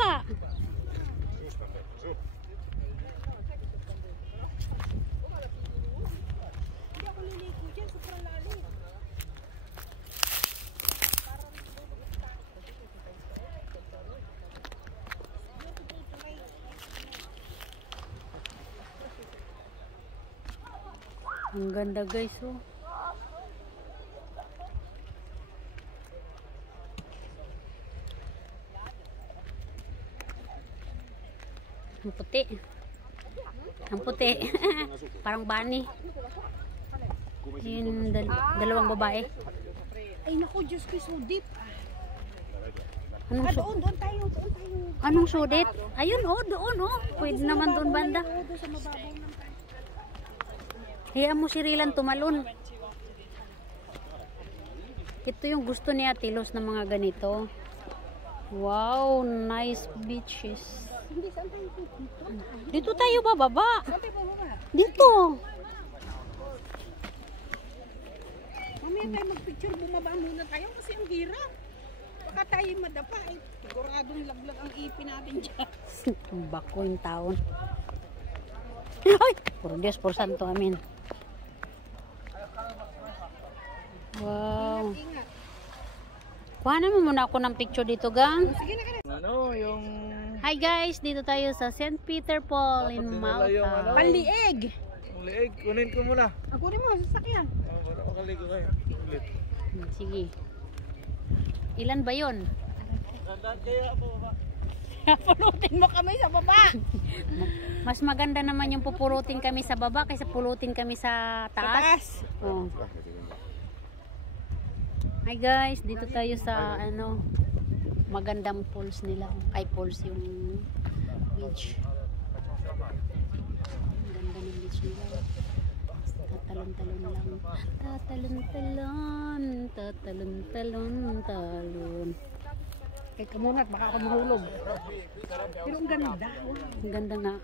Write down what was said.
baba. Ang ganda guys, oh. Ang puti. Ang puti. Parang bunny. Yun, dalawang babae. Ay naku, Diyos ko, so deep. Anong Doon tayo. Anong sudit? Ayun, oh, doon, oh. Pwede naman doon banda. Doon sa mababaw ng tayo. Hayaan mo si Rilan tumalon. Ito yung gusto ni Ate Los na mga ganito. Wow, nice beaches. Hindi, saan tayo dito? Dito tayo bababa. Saan tayo bababa? Dito. Mamaya tayo magpicture, bumaba muna tayo kasi ang hirap. Baka tayo madapa. Siguradong laglag ang ipin natin dyan. Bako yung taon. Ay! Puro Diyos, puro santo, amin. Wow. Ingat. Kuhanan mo muna ako ng picture dito, gang. Sige na ka na. Ano, yung... Hi guys, dito tayo sa St. Peter Paul in Dapat dinala yung ano. Malta. Panliig! Yung leeg, kunin ko muna. Ako rin mo, sasakyan. Para makaligo kayo. Ulit. Sige. Ilan ba yun? Tandaan kayo po ba? Pulutin mo kami sa baba. Mas maganda naman yung pupurutin kami sa baba kaysa pulutin kami sa taas. Oh. Hi guys, dito tayo sa ano, magandang falls nila. Ay, falls yung beach. Ganda ng beach nila. Tatalon-talon lang. Tatalon-talon, tatalon-talon. Teka muna, baka ako mahulog. Pero ang ganda. Ang ganda nga.